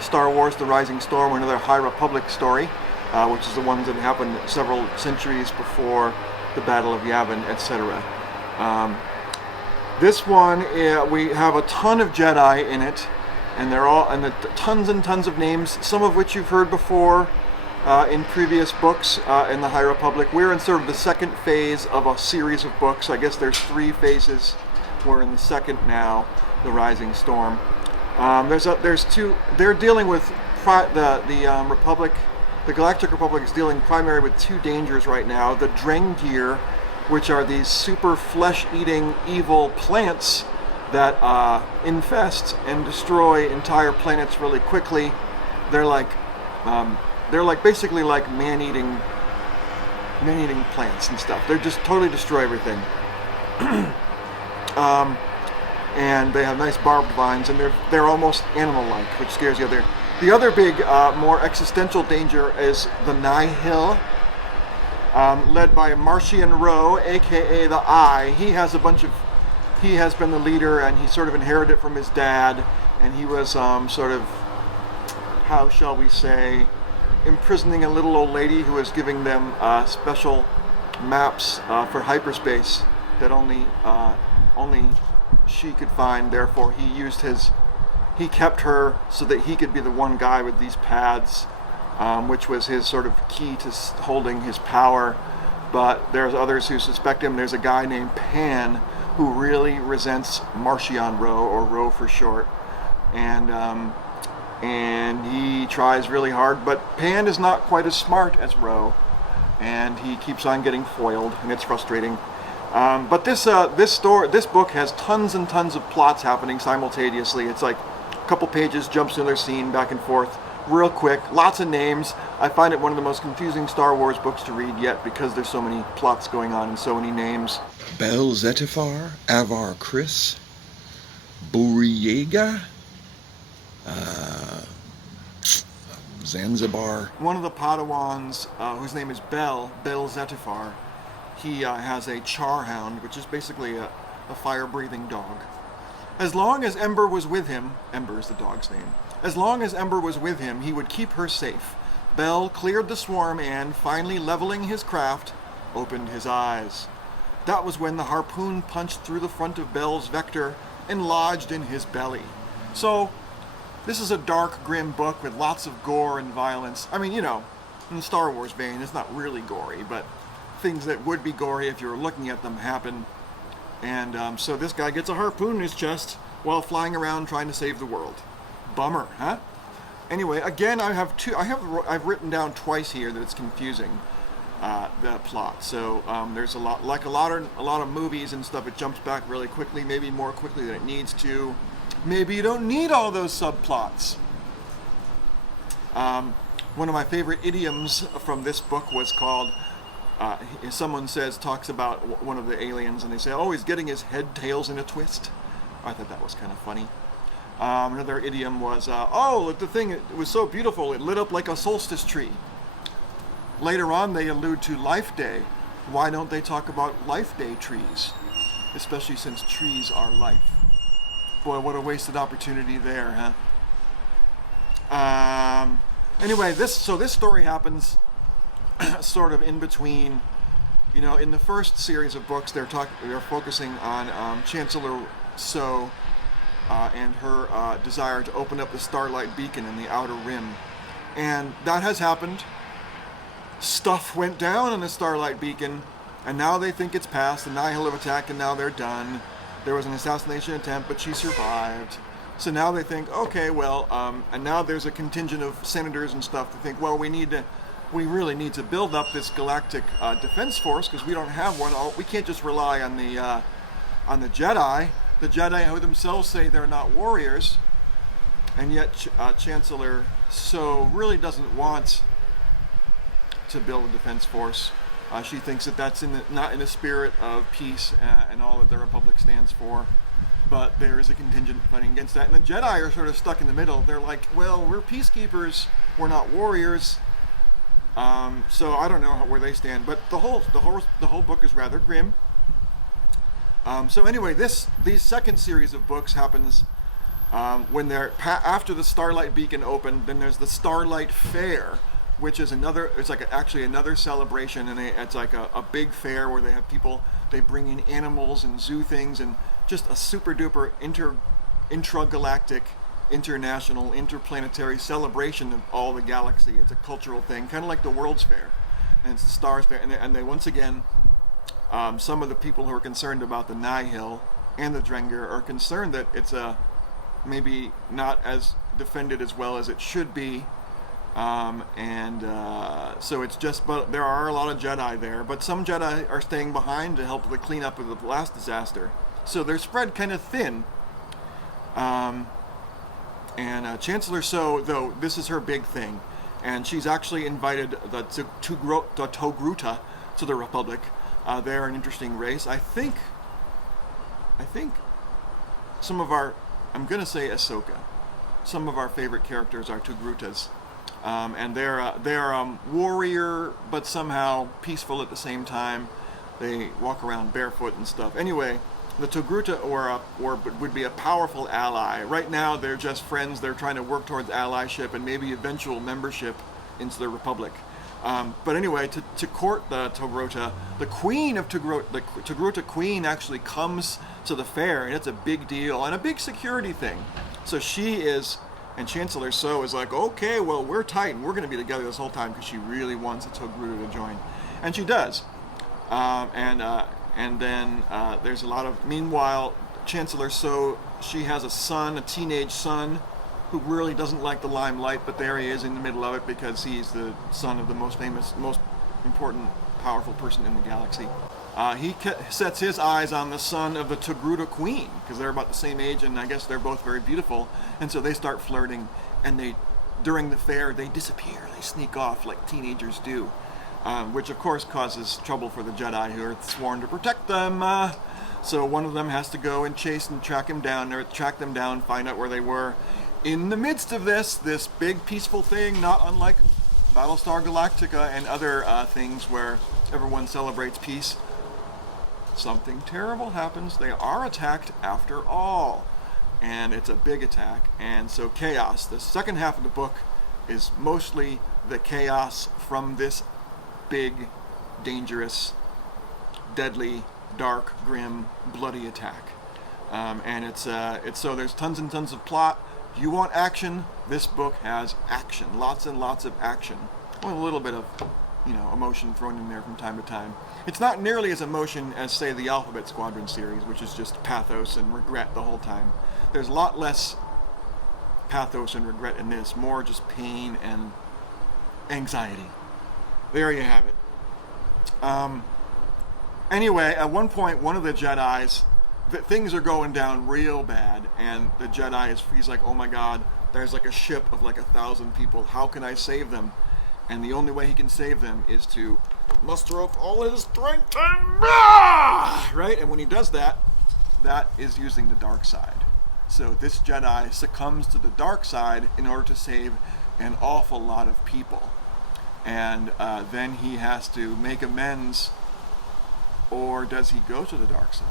Star Wars: The Rising Storm, another High Republic story, which is the ones that happened several centuries before the Battle of Yavin, etc. This one, we have a ton of Jedi in it, and they're all, and tons and tons of names, some of which you've heard before in previous books in the High Republic. We're in sort of the second phase of a series of books. I guess there's 3 phases. We're in the second now, The Rising Storm. There's 2. They're dealing with the Republic. The Galactic Republic is dealing primarily with 2 dangers right now: the Drengir, which are these super flesh-eating evil plants that infest and destroy entire planets really quickly. They're like basically like man-eating plants and stuff. They just totally destroy everything. And they have nice barbed vines, and they're almost animal-like, which scares you. The other big, more existential danger is the Nihil, led by Marchion Ro, aka the Eye. He has been the leader, and he sort of inherited it from his dad, and he was sort of, how shall we say, imprisoning a little old lady who was giving them special maps for hyperspace that only she could find. Therefore, he kept her so that he could be the one guy with these paths, which was his sort of key to holding his power. But there's others who suspect him. There's a guy named Pan who really resents Marchion Ro, or Ro for short, and he tries really hard. But Pan is not quite as smart as Ro, and he keeps on getting foiled, and it's frustrating. But this book has tons and tons of plots happening simultaneously. It's like a couple pages, jumps another scene, back and forth, real quick. Lots of names. I find it one of the most confusing Star Wars books to read yet, because there's so many plots going on and so many names. Bel Zetifar, Avar Chris, Buriega, Zanzibar. One of the Padawans, whose name is Bel Zetifar, he has a charhound, which is basically a fire-breathing dog. As long as Ember was with him, Ember is the dog's name, as long as Ember was with him, he would keep her safe. Bel cleared the swarm and, finally leveling his craft, opened his eyes. That was when the harpoon punched through the front of Bel's vector and lodged in his belly. So, this is a dark, grim book with lots of gore and violence. I mean, in the Star Wars vein, it's not really gory, but things that would be gory if you were looking at them happen. And so this guy gets a harpoon in his chest while flying around trying to save the world. Bummer, huh? Anyway, again, I've written down twice here that it's confusing, the plot. So there's a lot of movies and stuff. It jumps back really quickly, maybe more quickly than it needs to. Maybe you don't need all those subplots. One of my favorite idioms from this book was called, someone talks about one of the aliens, and they say, oh, he's getting his head tails in a twist. I thought that was kind of funny. Another idiom was, the thing, it was so beautiful, it lit up like a solstice tree. Later on, they allude to Life Day. Why don't they talk about Life Day trees? Especially since trees are life. Boy, what a wasted opportunity there, huh? Anyway, this story happens sort of in between. In the first series of books, they're focusing on Chancellor So and her desire to open up the Starlight Beacon in the Outer Rim, and that has happened. Stuff went down on the Starlight Beacon, and now they think it's past. The Nihil have attacked, and now they're done. There was an assassination attempt, but she survived. So now they think, okay, well, and now there's a contingent of senators and stuff to think, well, we really need to build up this galactic defense force, because we don't have one. We can't just rely on the Jedi. The Jedi who themselves say they're not warriors, and yet Chancellor So really doesn't want to build a defense force. She thinks that that's not in the spirit of peace and all that the Republic stands for. But there is a contingent fighting against that, and the Jedi are sort of stuck in the middle. They're like, well, we're peacekeepers, we're not warriors. So I don't know where they stand. But the whole book is rather grim. So anyway, these second series of books happens When they're after the Starlight Beacon opened, then there's the Starlight Fair, which is another. It's like actually another celebration, and it's like a big fair where they have people. They bring in animals and zoo things, and just a super duper intragalactic, international, interplanetary celebration of all the galaxy. It's a cultural thing, kind of like the World's Fair, and it's the Stars Fair. And they once again, some of the people who are concerned about the Nihil and the Drenger are concerned that it's maybe not as defended as well as it should be. So it's just, but there are a lot of Jedi there, but some Jedi are staying behind to help the cleanup of the last disaster. So they're spread kind of thin. Chancellor So, though, this is her big thing, and she's actually invited the Togruta to the Republic. They're an interesting race. I think some of our, I'm gonna say Ahsoka, some of our favorite characters are Togrutas. And they're warrior, but somehow peaceful at the same time. They walk around barefoot and stuff. Anyway, the Togruta would be a powerful ally. Right now, they're just friends. They're trying to work towards allyship and maybe eventual membership into the Republic. But anyway, to court the Togruta, the Queen of Togruta, the Togruta Queen actually comes to the fair, and it's a big deal and a big security thing. So she is. And Chancellor So is like, okay, well, we're tight and we're going to be together this whole time because she really wants a Togruta to join. And she does. And then there's a lot of, meanwhile, Chancellor So, she has a son, a teenage son, who really doesn't like the limelight, but there he is in the middle of it because he's the son of the most famous, most important, powerful person in the galaxy. He sets his eyes on the son of the Togruta Queen because they're about the same age, and I guess they're both very beautiful. And so they start flirting, and during the fair, they disappear. They sneak off like teenagers do, which of course causes trouble for the Jedi who are sworn to protect them. So one of them has to go and chase and track them down, find out where they were. In the midst of this big peaceful thing, not unlike Battlestar Galactica and other things where everyone celebrates peace, something terrible happens. They are attacked after all, and it's a big attack. And so chaos, the second half of the book, is mostly the chaos from this big, dangerous, deadly, dark, grim, bloody attack. And it's so there's tons and tons of plot. If you want action, this book has action, lots and lots of action, with a little bit of emotion thrown in there from time to time. It's not nearly as emotion as, say, the Alphabet Squadron series, which is just pathos and regret the whole time. There's a lot less pathos and regret in this, more just pain and anxiety. There you have it. Anyway, at one point, one of the Jedis, things are going down real bad, and the Jedi he's like, oh my God, there's like a ship of like 1,000 people. How can I save them? And the only way he can save them is to muster up all his strength and right? And when he does that, that is using the dark side. So this Jedi succumbs to the dark side in order to save an awful lot of people. And then he has to make amends, or does he go to the dark side?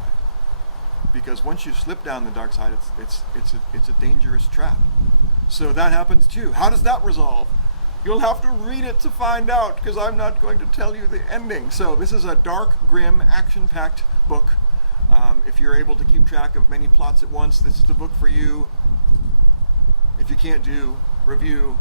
Because once you slip down the dark side, it's a dangerous trap. So that happens too. How does that resolve? You'll have to read it to find out, because I'm not going to tell you the ending. So this is a dark, grim, action-packed book. If you're able to keep track of many plots at once, this is the book for you. If you can't do review,